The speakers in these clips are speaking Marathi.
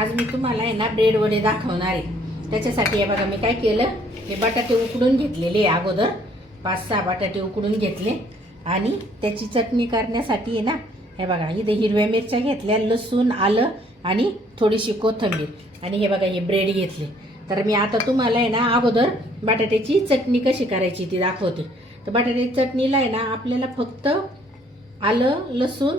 आज मी तुम्हाला आहे ना ब्रेड वडे दाखवणार आहे. त्याच्यासाठी हे बघा मी काय केलं? हे बटाटे उकडून घेतलेले अगोदर. पाच सहा बटाटे उकडून घेतले. आणि त्याची चटणी करण्यासाठी आहे ना हे बघा इथे हिरव्या मिरच्या घेतल्या लसूण आलं आणि थोडीशी कोथिंबीर. आणि हे बघा हे ब्रेड घेतले. तर मी आता तुम्हाला आहे ना अगोदर बटाट्याची चटणी कशी करायची ती दाखवते. तर बटाट्याची चटणीला आहे ना आपल्याला फक्त आलं लसूण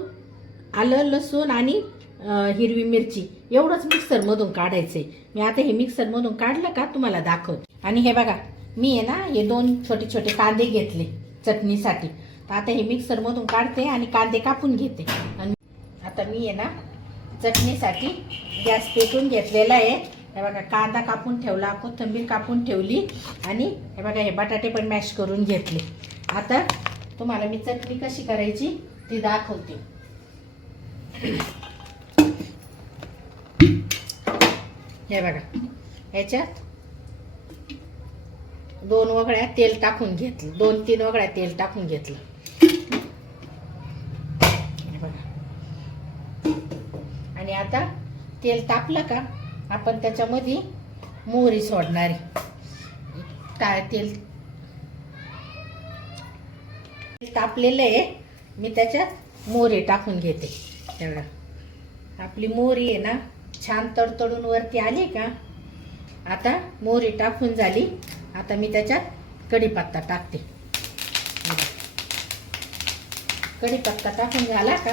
आलं लसूण आणि हिरवी मिरची. एवढंच मिक्सरमधून काढायचं आहे मी आता हे मिक्सरमधून काढलं का तुम्हाला दाखवते. आणि हे बघा मी आहे ना हे दोन छोटे छोटे कांदे घेतले चटणीसाठी. तर आता हे मिक्सरमधून काढते आणि कांदे कापून घेते. आणि आता मी आहे ना चटणीसाठी गॅस पेटून घेतलेला आहे. हे बघा कांदा कापून ठेवला कोथिंबीर कापून ठेवली. आणि हे बघा हे बटाटे पण मॅश करून घेतले. आता तुम्हाला मी चटणी कशी करायची ती दाखवते. हे बघा. ह्याच्यात दोन वगळ्या तेल टाकून घेतलं. दोन तीन वगळ्या तेल टाकून घेतलं. बघा. आणि आता तेल तापलं का आपण त्याच्यामध्ये मोहरी सोडणार काय तेल? तेल तापलेलं आहे. मी त्याच्यात मोहरी टाकून घेते. तेवढं. आपली मोहरी आहे ना छान तडतडून वरती आली का? आता मोहरी टाकून झाली. आता मी त्याच्यात कढीपत्ता टाकते. कढीपत्ता टाकून झाला का?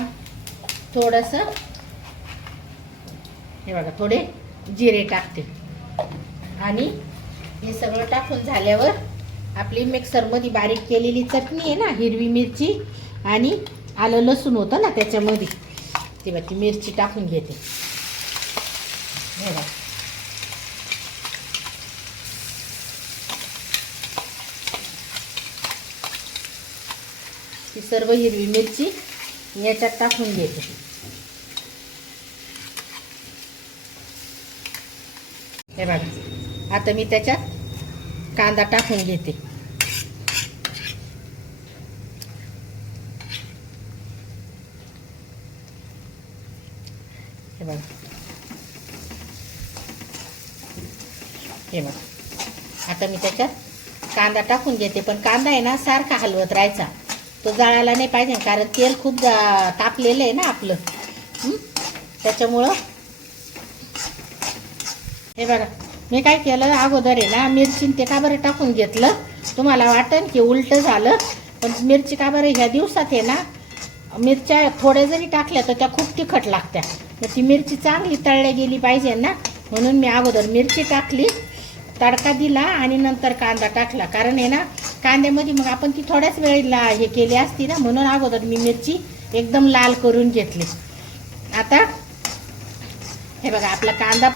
थोडंसं हे बघा थोडे जिरे टाकते. आणि हे सगळं टाकून झाल्यावर आपली मिक्सरमध्ये बारीक केलेली चटणी आहे ना हिरवी मिरची आणि आलं लसूण होतं ना त्याच्यामध्ये. ते ती मिरची टाकून घेते. हे बघ ही सर्व हिरवी मिरची याच्यात टाकून घेते. हे बघा. आता मी त्याच्यात कांदा टाकून घेते. हे बघा. हे बघा. आता मी त्याच्यात कांदा टाकून घेते पण कांदा आहे ना सारखा हलवत राहायचा. तो जाळायला नाही पाहिजे कारण तेल खूप जा- तापलेलं आहे ना आपलं. त्याच्यामुळं हे बघा मी काय केलं अगोदर आहे ना मिरची ते का बरं टाकून घेतलं. तुम्हाला वाटेल की उलटं झालं पण मिरची का बरं ह्या दिवसात आहे ना मिरच्या थोड्या जरी टाकल्या तर त्या खूप तिखट लागत्या. मग ती मिरची चांगली तळल्या गेली पाहिजे ना म्हणून मी अगोदर मिरची टाकली. तडका दिला आणि नंतर कांदा टाकला. कारण आहे ना कांद्यामध्ये मग आपण ती थोड्याच वेळेला हे केली असती ना म्हणून अगोदर मी मिरची एकदम लाल करून घेतली. आता हे बघा आपला कांदा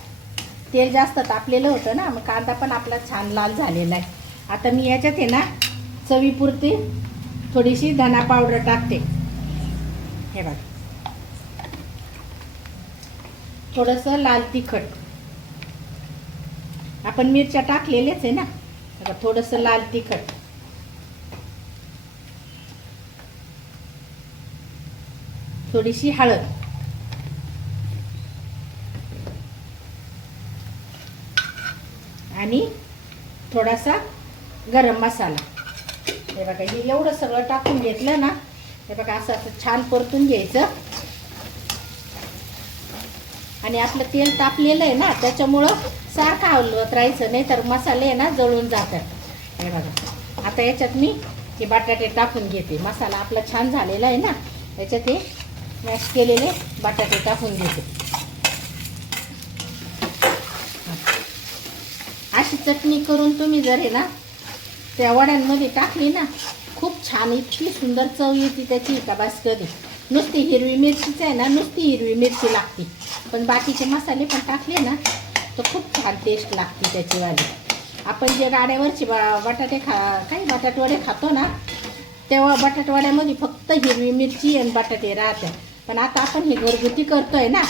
तेल जास्त तापलेलं होतं ना मग कांदा पण आपला छान लाल झालेला आहे. आता मी याच्यात आहे ना चवीपुरती थोडीशी धना पावडर टाकते. हे बघा. थोडंसं लाल तिखट. आपण मिरच्या टाकलेलेच आहे ना. आता थोडंसं लाल तिखट. थोडीशी हळद. आणि थोडासा गरम मसाला. हे बघा हे एवढं सगळं टाकून घेतलं ना हे बघा असं असं छान परतून घ्यायचं. आणि आपलं तेल तापलेलं आहे ना त्याच्यामुळं सारखं हलवत राहायचं नाही तर मसाले आहे ना जळून जातात. हे बघा. आता याच्यात मी हे बटाटे टाकून घेते. मसाला आपला छान झालेला आहे ना याच्यात हे मॅश केलेले बटाटे टाकून घेते. अशी चटणी करून तुम्ही जर आहे ना त्या वड्यांमध्ये टाकली ना खूप छान इतकी सुंदर चव येते त्याची का बस कधी. नुसती हिरवी मिरचीच आहे ना नुसती हिरवी मिरची लागते. पण बाकीचे मसाले पण टाकले ना तर खूप छान टेस्ट लागते त्याची वाली आपण जे गाड्यावरचे बा बटाटे खा काही बटाटवडे खातो ना तेव्हा बटाटवड्यामध्ये फक्त हिरवी मिरची आणि बटाटे राहतात पण आता आपण हे घरगुती करतो आहे ना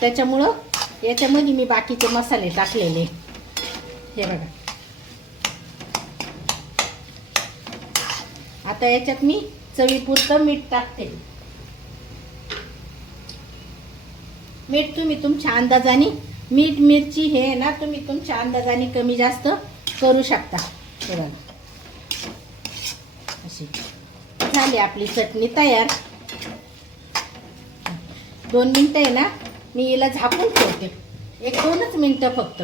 त्याच्यामुळं याच्यामध्ये मी बाकीचे मसाले टाकलेले. हे बघा. आता याच्यात मी चवीपुरतं मीठ टाकते. मीठ तुम्ही तुमच्या अंदाजाने मीठ मिरची हे आहे ना तुम्ही तुमच्या अंदाजाने कमी जास्त करू शकता. बघा. अशी. झाली आपली चटणी तयार. दोन मिनटं आहे ना मी हिला झाकून ठेवते. एक दोनच मिनटं फक्त.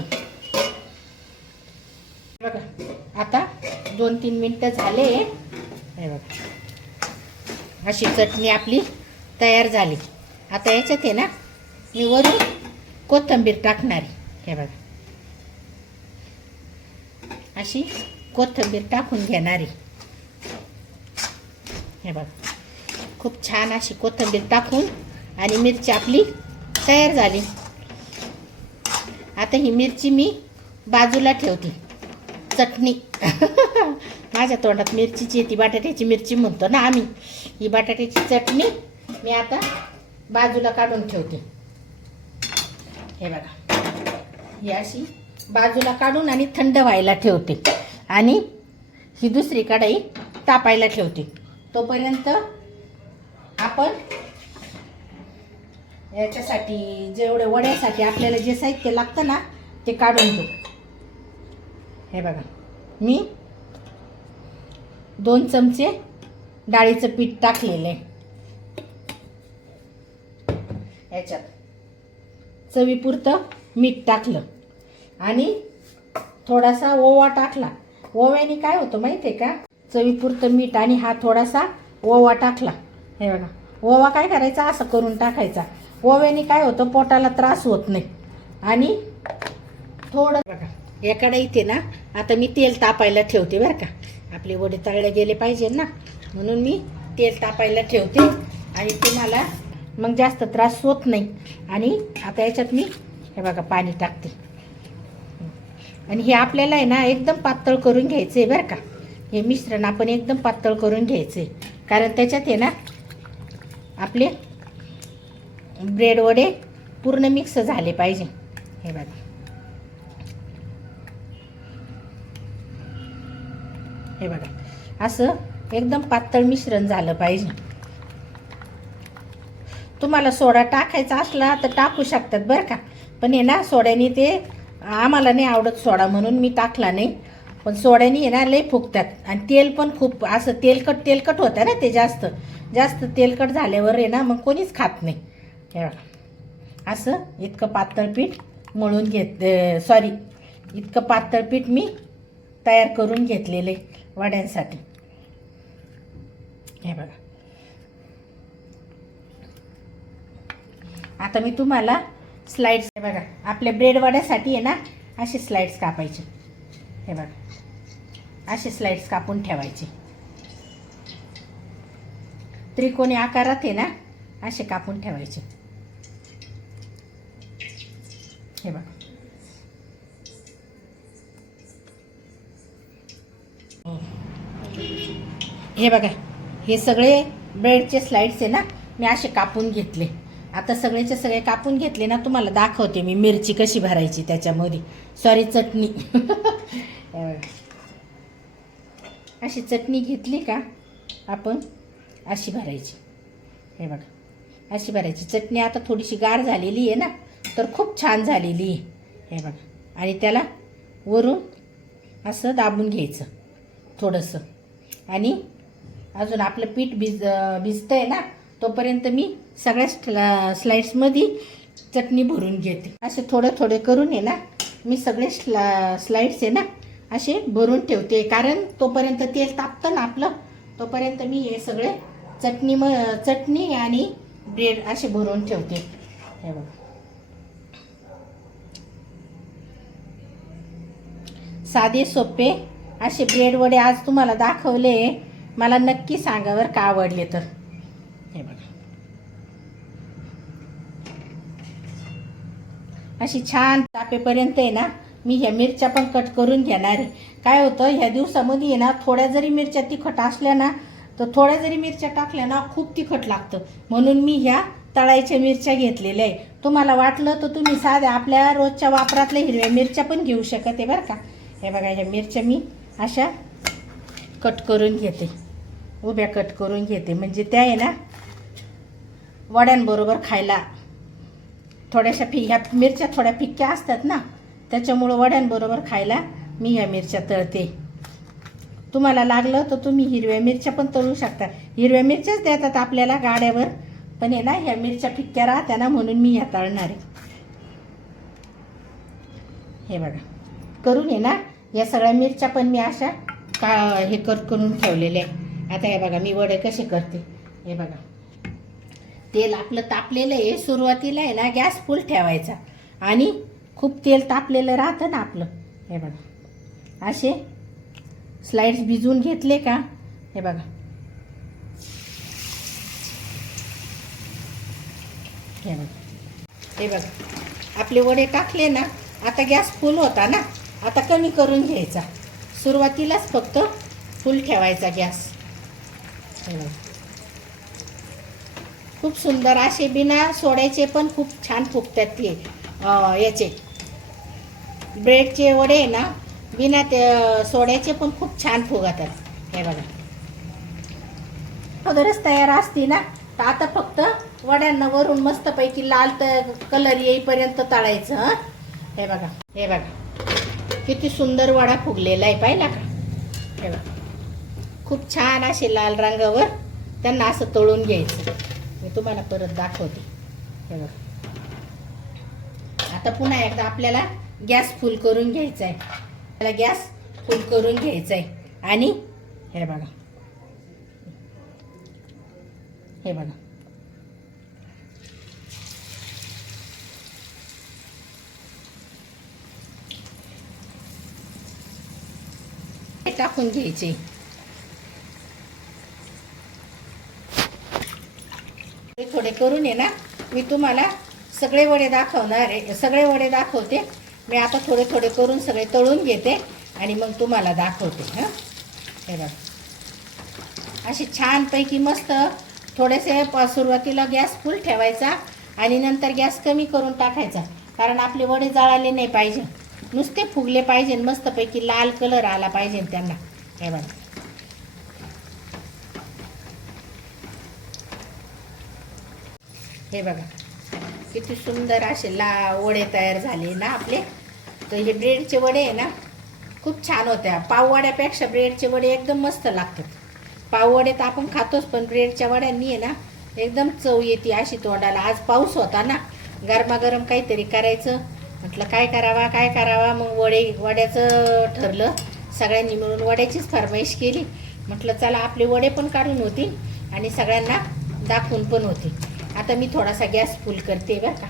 बघा. आता दोन तीन मिनटं झाले. हे बघा. अशी चटणी आपली तयार झाली. आता याच्यात आहे ना मी वरून कोथिंबीर टाकणार. हे बघा. अशी कोथिंबीर टाकून घेणारी. हे बघा. खूप छान अशी कोथिंबीर टाकून आणि मिरची आपली तयार झाली. आता ही मिरची मी बाजूला ठेवते. चटणी. माझ्या तोंडात मिरचीची येते बटाट्याची मिरची म्हणतो ना आम्ही. ही बटाट्याची चटणी मी आता बाजूला काढून ठेवते. हे बघा. ही अशी बाजूला काढून आणि थंड व्हायला ठेवते. आणि ही दुसरी कढाई तापायला ठेवते. तोपर्यंत आपण याच्यासाठी जेवढे वड्यासाठी आपल्याला जे साहित्य लागतं ना ते काढून घेऊ. हे बघा. मी दोन चमचे डाळीचं पीठ टाकलेलं आहे. याच्यात. चवीपुरतं मीठ टाकलं. आणि थोडासा ओवा टाकला. ओव्याने काय होतं माहिती आहे का? चवीपुरतं मीठ आणि हा थोडासा ओवा टाकला. हे बघा. ओवा काय करायचा? असं करून टाकायचा. ओव्याने काय होतं? पोटाला त्रास होत नाही. आणि थोडं बघा. याकडे इथे ना आता मी तेल तापायला ठेवते बरं का. आपले वडे तळले गेले पाहिजे ना. म्हणून मी तेल तापायला ठेवते. आणि तुम्हाला मग जास्त त्रास होत नाही. आणि आता याच्यात मी हे बघा पाणी टाकते. आणि हे आपल्याला आहे ना एकदम पातळ करून घ्यायचं आहे बरं का. हे मिश्रण आपण एकदम पातळ करून घ्यायचं आहे कारण त्याच्यात आहे ना आपले ब्रेड वडे पूर्ण मिक्स झाले पाहिजे. हे बघा. हे बघा. असं एकदम पातळ मिश्रण झालं पाहिजे. तुम्हाला सोडा टाकायचा असला तर टाकू शकतात बरं का. पण आहे ना सोड्याने ते आम्हाला नाही आवडत सोडा म्हणून मी टाकला नाही. पण सोड्याने आहे ना लई फुगतात. आणि तेल पण खूप असं तेलकट तेलकट होतं ना ते जास्त. जास्त तेलकट झाल्यावर आहे ना मग कोणीच खात नाही. हे बघा. असं इतकं पातळ पीठ मळून घेत सॉरी इतकं पातळ पीठ मी तयार करून घेतलेलं आहे वड्यांसाठी. हे बघा. आता मी तुम्हाला स्लाइड्स हे बघा. आपल्या ब्रेडवाड्यासाठी आहे ना असे स्लाइड्स कापायचे. हे बघा. असे स्लाइड्स कापून ठेवायचे. त्रिकोणी आकारात आहे ना असे कापून ठेवायचे. हे बघा. हे बघा. हे सगळे ब्रेडचे स्लाइड्स आहे ना मी असे कापून घेतले. आता सगळेचे सगळे कापून घेतले ना तुम्हाला दाखवते मी मिरची कशी भरायची त्याच्यामध्ये. सॉरी चटणी. हे बघा. अशी चटणी घेतली का आपण? अशी भरायची. हे बघा. अशी भरायची. चटणी आता थोडीशी गार झालेली आहे ना तर खूप छान झालेली आहे. हे बघा. आणि त्याला वरून असं दाबून घ्यायचं थोडंसं. आणि अजून आपलं पीठ भिज भिजतं आहे ना तोपर्यंत मी सगळ्या स्ला स्लाईड्समध्ये चटणी भरून घेते. असे थोडे थोडे करून आहे ना मी सगळे स्ला स्लाईड्स आहे ना असे भरून ठेवते. कारण तोपर्यंत तेल तापतं ना आपलं तोपर्यंत मी हे सगळे चटणी म चटणी आणि ब्रेड असे भरून ठेवते. हे बघा. साधे सोपे असे ब्रेड वडे आज तुम्हाला दाखवले. मला नक्की सांगा बरं का आवडले तर. हे बघा. अशी छान तापेपर्यंत आहे ना मी ह्या मिरच्या पण कट करून घेणार आहे. काय होतं ह्या दिवसामध्ये आहे ना थोड्या जरी मिरच्या तिखट असल्या ना तर थोड्या जरी मिरच्या टाकल्या ना खूप तिखट लागतं. म्हणून मी ह्या तळायच्या मिरच्या घेतलेल्या आहे. तुम्हाला वाटलं तर तुम्ही साध्या आपल्या रोजच्या वापरातल्या हिरव्या मिरच्या पण घेऊ शकत आहे बरं का. हे बघा ह्या मिरच्या मी अशा कट करून घेते. उभ्या कट करून घेते. म्हणजे त्या आहे ना वड्यांबरोबर खायला. थोड्याशा फि ह्या मिरच्या थोड्या फिक्क्या असतात ना त्याच्यामुळं वड्यांबरोबर खायला मी ह्या मिरच्या तळते. तुम्हाला लागलं तर तुम्ही हिरव्या मिरच्या पण तळू शकता. हिरव्या मिरच्याच देतात आपल्याला गाड्यावर पण आहे ना ह्या मिरच्या फिक्क्या राहत्या ना म्हणून मी ह्या तळणार आहे. हे बघा. करून ये ना या सगळ्या मिरच्या पण मी अशा का हे कर करून ठेवलेल्या आहे आता हे बघा मी वडे कसे करते. हे बघा. तेल आपलं तापलेलं आहे सुरुवातीला आहे ना गॅस फुल ठेवायचा. आणि खूप तेल तापलेलं राहतं ना आपलं. हे बघा. असे स्लाइड्स भिजवून घेतले का? हे बघा. हे बघा. हे बघा. आपले वडे टाकले ना आता गॅस फुल होता ना आता कमी करून घ्यायचा. सुरुवातीलाच फक्त फुल ठेवायचा गॅस. हे बघा. खूप सुंदर असे बिना सोड्याचे पण खूप छान फुगतात ते याचे. ब्रेडचे वडे आहे ना बिना ते सोड्याचे पण खूप छान फुगतात. हे बघा. अगोदरच तयार असते ना तर आता फक्त वड्यांना वरून मस्तपैकी लाल तर कलर येईपर्यंत तळायचं हं? हे बघा हे बघा. किती सुंदर वडा फुगलेला आहे पाहिला का? हे बघा. खूप छान असे लाल रंगावर त्यांना असं तळून घ्यायचं. तुम्हाला परत दाखवते. हे बघा. आता पुन्हा एकदा आपल्याला गॅस फुल करून घ्यायचा आहे त्याला गॅस फुल करून घ्यायचा आहे आणि हे बघा. हे बघा. हे टाकून घ्यायचे. हे थोडे करून ये ना. मी तुम्हाला सगळे वडे दाखवणार आहे. सगळे वडे दाखवते. मी आता थोडे थोडे करून सगळे तळून घेते आणि मग तुम्हाला दाखवते हां? हे बघा. असे छानपैकी मस्त थोडेसे प सुरुवातीला गॅस फुल ठेवायचा आणि नंतर गॅस कमी करून टाकायचा. कारण आपले वडे जाळाले नाही पाहिजे. नुसते फुगले पाहिजे मस्तपैकी लाल कलर आला पाहिजे त्यांना. हे बघा. हे बघा. किती सुंदर असे ला वडे तयार झाले ना आपले. तर हे ब्रेडचे वडे आहे ना खूप छान होत्या पाववड्यापेक्षा ब्रेडचे वडे एकदम मस्त लागतात. पाववडे तर आपण खातोच पण ब्रेडच्या वड्यांनी आहे ना एकदम चव येते अशी तोंडाला. आज पाऊस होता ना गरमागरम काहीतरी करायचं. म्हटलं काय करावा काय करावा? मग वडे वड्याचं ठरलं. सगळ्यांनी मिळून वड्याचीच फरमाईश केली. म्हटलं चला आपले वडे पण काढून होतील आणि सगळ्यांना दाखवून पण होतील. आता मी थोडासा गॅस फुल करते बरं का.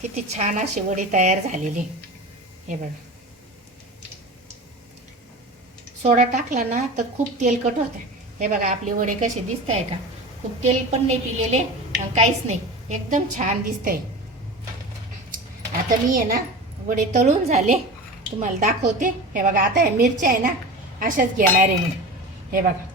किती छान असे वडे तयार झालेले. हे बघा. सोडा टाकला ना तर खूप तेलकट होत्या. हे बघा आपले वडे कसे दिसत आहे का? खूप तेल पण नाही पिलेले आणि काहीच नाही. एकदम छान दिसत आहे आता मी आहे ना वडे तळून झाले. तुम्हाला दाखवते. हे बघा आता ह्या मिरच्या आहे ना अशाच घेणार आहे मी. हे बघा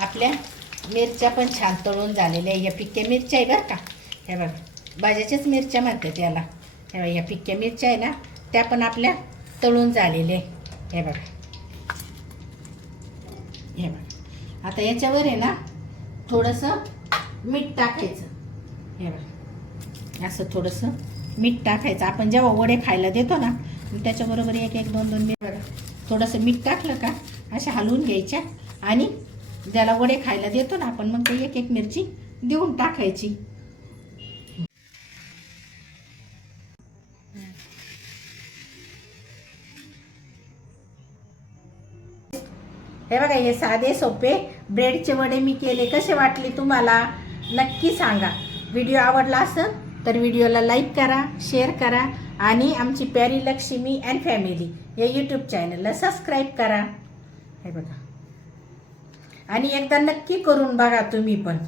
आपल्या मिरच्या पण छान तळून झालेल्या आहे या पिक्क्या मिरच्या आहे बरं का. हे बघा भाज्याच्याच मिरच्या म्हणतात याला. हे बघा या पिक्क्या मिरच्या आहे ना त्या पण आपल्या तळून झालेल्या आहे हे बघा. हे बघा. आता याच्यावर आहे ना थोडंसं मीठ टाकायचं. हे बघा. असं थोडंसं मीठ टाकायचं. आपण जेव्हा वडे खायला देतो ना त्याच्याबरोबर एक एक दोन दोन मिनिट बघा. थोडंसं मीठ टाकलं का अशा हलवून घ्यायच्या आणि ज्याला वडे खायला देतो ना आपण मग ते एक एक मिरची देऊन टाकायची. हे बघा हे साधे सोपे ब्रेडचे वडे मी केले. कसे वाटले तुम्हाला? नक्की सांगा. व्हिडिओ आवडला असेल तर व्हिडिओला लाईक करा शेअर करा आणि आमची प्यारी लक्ष्मी अँड फॅमिली या यूट्यूब चॅनलला सबस्क्राईब करा. हे बघा. आणि एकदा नक्की करून बघा तुम्ही पण.